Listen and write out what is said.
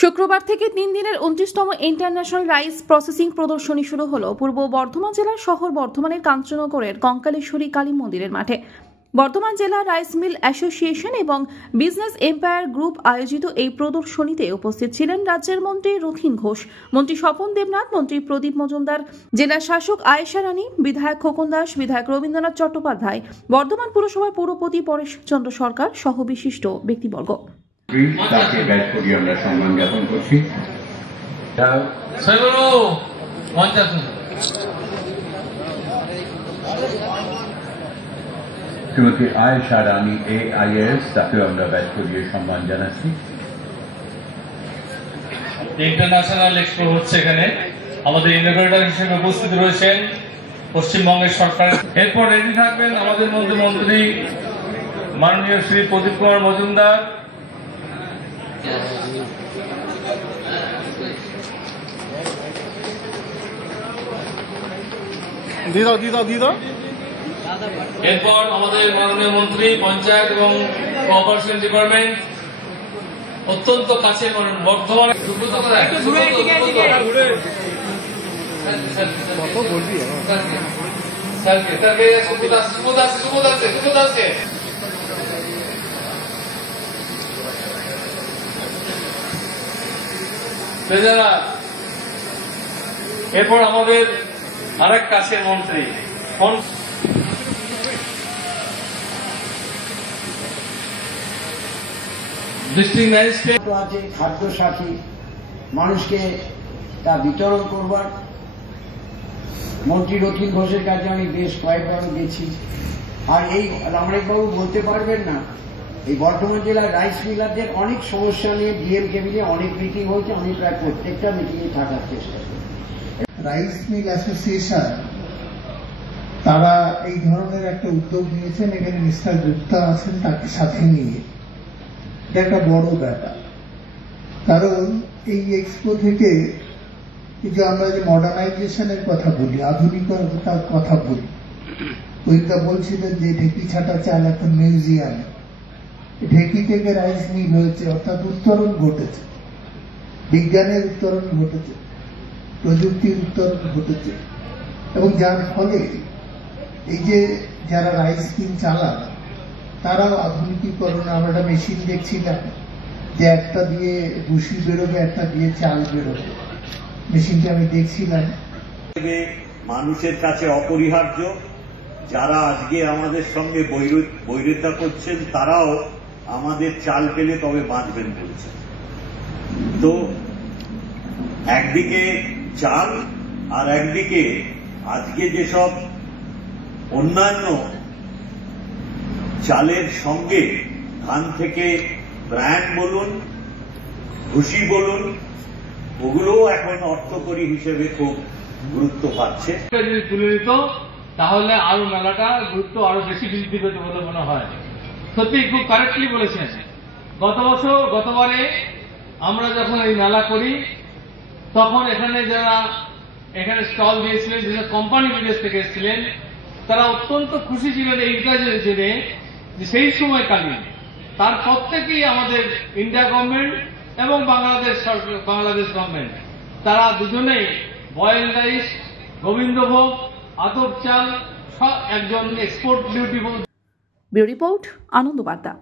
শুক্রবার থেকে 3 দিনের 29তম ইন্টারন্যাশনাল রাইস প্রসেসিং প্রদর্শনী শুরু হলো পূর্ব বর্ধমান জেলার শহর বর্ধমানের কাঞ্চননগরের কঙ্কালেশ্বরী কালী মন্দিরের মাঠে। বর্ধমান জেলা রাইস মিল অ্যাসোসিয়েশন এবং বিজনেস এম্পায়ার গ্রুপ আয়োজিত এই প্রদর্শনীতে উপস্থিত ছিলেন রাজ্যের মন্ত্রী রথীন ঘোষ, মন্ত্রী স্বপন দেবনাথ, মন্ত্রী প্রদীপ মজুমদার, জেলা শাসক আয়েশা রানী, বিধায়ক খোকন দাস, বিধায়ক রবীন্দ্রনাথ চট্টোপাধ্যায়, বর্ধমান পুরসভার পৌরপতি পরেশ চন্দ্র সরকার সহ বিশিষ্ট ব্যক্তিবর্গ। তাকে ব্যাট করি আমরা সম্মান জ্ঞাপন করছি। শ্রীমতী আয়েশা রানী AIS, তাকে আমরা ব্যাট করিয়ে সম্মান জানাচ্ছি। ইন্টারন্যাশনাল এক্সপো হচ্ছে এখানে, আমাদের ইনোভেটর হিসেবে উপস্থিত রয়েছেন পশ্চিমবঙ্গের সরকার। এরপর রেডি থাকবেন আমাদের মধ্যে মন্ত্রী মাননীয় শ্রী প্রদীপ কুমার মজুমদার, এরপর আমাদের মাননীয় মন্ত্রী পঞ্চায়েত এবং কোঅপারেশন ডিপার্টমেন্ট, অত্যন্ত কাছে বর্ধমান। এরপর আমাদের আরেক কাছের মন্ত্রী ডিস্ট্রিক্ট ম্যাজিস্ট্রেট আছে, খাদ্য সাথী মানুষকে তা বিতরণ করবার। মন্ত্রী রথীন ঘোষের কাছে আমি বেশ কয়েকবার গেছি। আর এই রামরেখবাবু বলতে পারবেন না, এই বর্ধমান জেলার রাইস মিলারদের অনেক সমস্যা নিয়ে ডিএম কেবিনে অনেক মিটিং হয়েছে, আমি প্রায় প্রত্যেকটা মিটিংয়ে থাকার চেষ্টা করি। রাইস মিল অ্যাসোসিয়েশন তারা এই ধরনের একটা উদ্যোগ নিয়েছেন, এখানে মিস্টার গুপ্তা আছেন তাকে সাথে নিয়ে। এটা একটা বড় ব্যাপার, কারণ এই এক্সপো থেকে যে আমরা যে মডার্নাইজেশনের কথা বলি, আধুনিকতার কথা বলি, ওইটা বলছিলেন যে ঢেকি ছাটা চাল এখন মিউজিয়ামে। ঢেকি থেকে রাইস মিল হয়েছে, অর্থাৎ উত্তরণ ঘটেছে, বিজ্ঞানের উত্তরণ ঘটেছে, প্রযুক্তির উত্তরণ ঘটেছে, এবং যার ফলে এই যে যারা রাইস মিল চালান তারাও আধুনিকীকরণ। আমরা একটা মেশিন দেখছিলাম যে একটা দিয়ে ভুসি বেরোবে, একটা দিয়ে চাল বেরোবে, মেশিনটা আমি দেখছিলাম। মানুষের কাছে অপরিহার্য। যারা আজকে আমাদের সঙ্গে বৈরিতা করছেন তারাও আমাদের চাল পেলে তবে বাঁচবেন বলছেন। তো একদিকে চাল আর একদিকে আজকে যেসব অন্যান্য চালের সঙ্গে ধান থেকে ব্র্যান্ড বলুন, ভুসি বলুন, ওগুলোও এখন অর্থকরী হিসেবে খুব গুরুত্ব পাচ্ছে। যদি তুলে নিত তাহলে আরো মেলাটা গুরুত্ব আরো বেশি বৃদ্ধি পেত বলে মনে হয়। সত্যি খুব কারেক্টলি বলেছেন। গতবারে আমরা যখন এই মেলা করি তখন এখানে যারা এখানে স্টল দিয়েছিলেন, যেসব কোম্পানি বিদেশ থেকে এসেছিলেন, তারা অত্যন্ত খুশি ছিলেন এইটা জেনে যে সেই সময়কালীন তার প্রত্যেকেই আমাদের ইন্ডিয়া গভর্নমেন্ট এবং বাংলাদেশ গভর্নমেন্ট তারা দুজনেই বয়েল রাইস, গোবিন্দভোগ, আতপ চাল একজন এক্সপোর্ট ডিউটি। ব্যুরো রিপোর্ট, আনন্দ বার্তা।